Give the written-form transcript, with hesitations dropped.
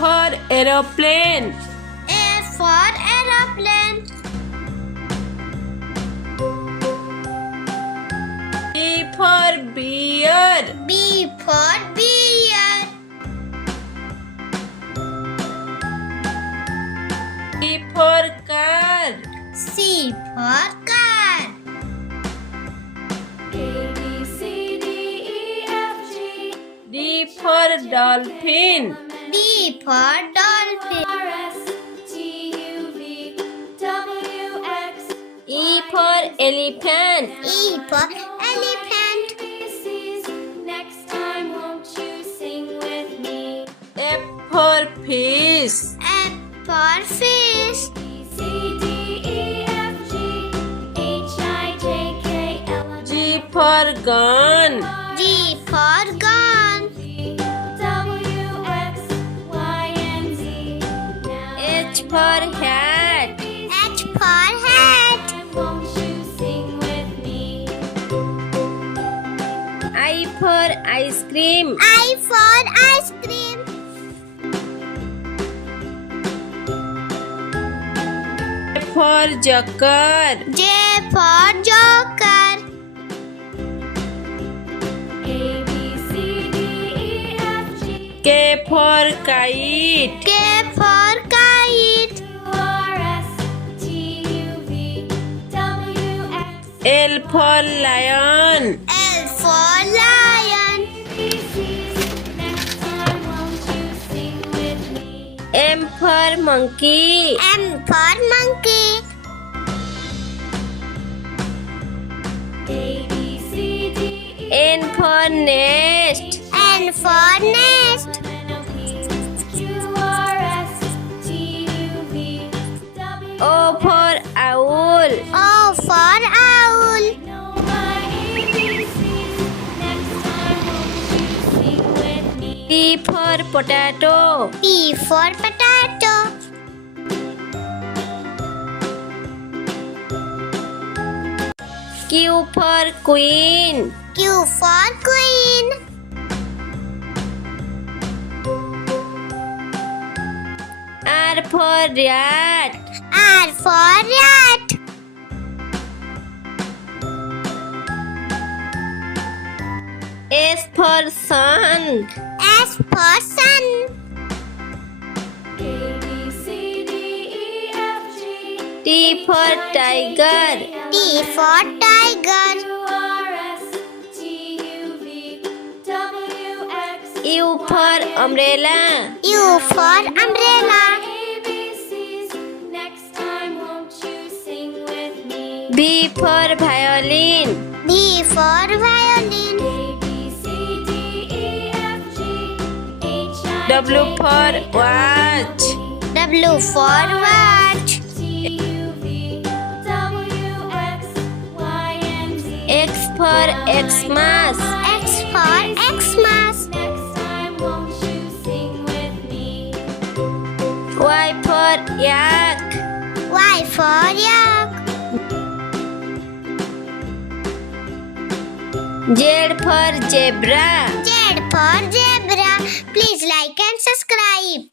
for aeroplane. A for aeroplane. B for bear. B for bear. C for car. C for car. D for dolphin. D for dolphin. E for elephant. E for elephant. F for fish. F for fish. G for gun. G for gun. H for hat. H for hat. I for ice cream. I for ice cream. J for joker. J for joker. K for kite. K for kite. L for lion. L for lion. M for monkey. M for monkey. N for nest. N for nest. O for owl. O for owl. P for potato. P for potato. Q for queen. Q for queen. R for rat. R for rat. S for sun. S for sun. T for tiger. T for tiger. U for umbrella. U for umbrella. V for violin. V for violin. W for watch. W for watch. X for Xmas. X for Xmas. Y for yak. Y for yak. Z for zebra. Z for zebra. Please like and subscribe.